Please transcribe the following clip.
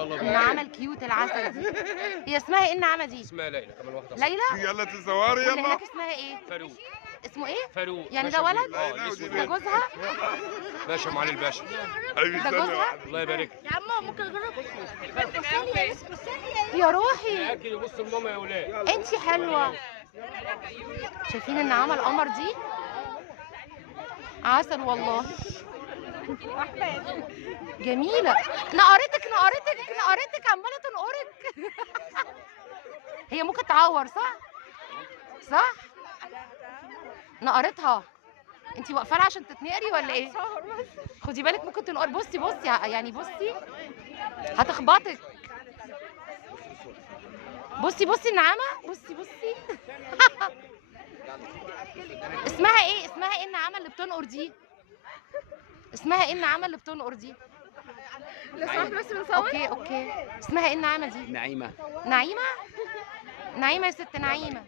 يلا بينا. النعامه الكيوت العسل دي، هي اسمها ايه النعامه دي؟ اسمها ليلى، كمان واحده. ليلى. يلا تصوري واللي يلا. هناك اسمها ايه؟ فاروق. اسمه ايه؟ فاروق يعني باشا ده ولد؟ كبير. اه الاسود ده جوزها؟ باشا معالي الباشا. ده جوزها؟ الله يبارك. يا عم ممكن اجرب؟ يا روحي اكل يبص لماما يا ولاد. انتي حلوه. شايفين النعامه القمر دي؟ عسل والله. جميله. نقرتك عماله تنقرك. هي ممكن تعور صح؟ صح؟ نقرتها. انتي واقفه لها عشان تتنقري ولا ايه؟ خدي بالك ممكن تنقر. بصي يعني بصي هتخبطك. بصي النعامه. بصي اسمها ايه النعامه اللي بتنقر دي؟ اسمها ايه النعامه اللي بتنقر دي؟ لو سمحت بس بنصور. اوكي اسمها ايه النعامه دي؟ نعيمه. نعيمه يا ست نعيمه.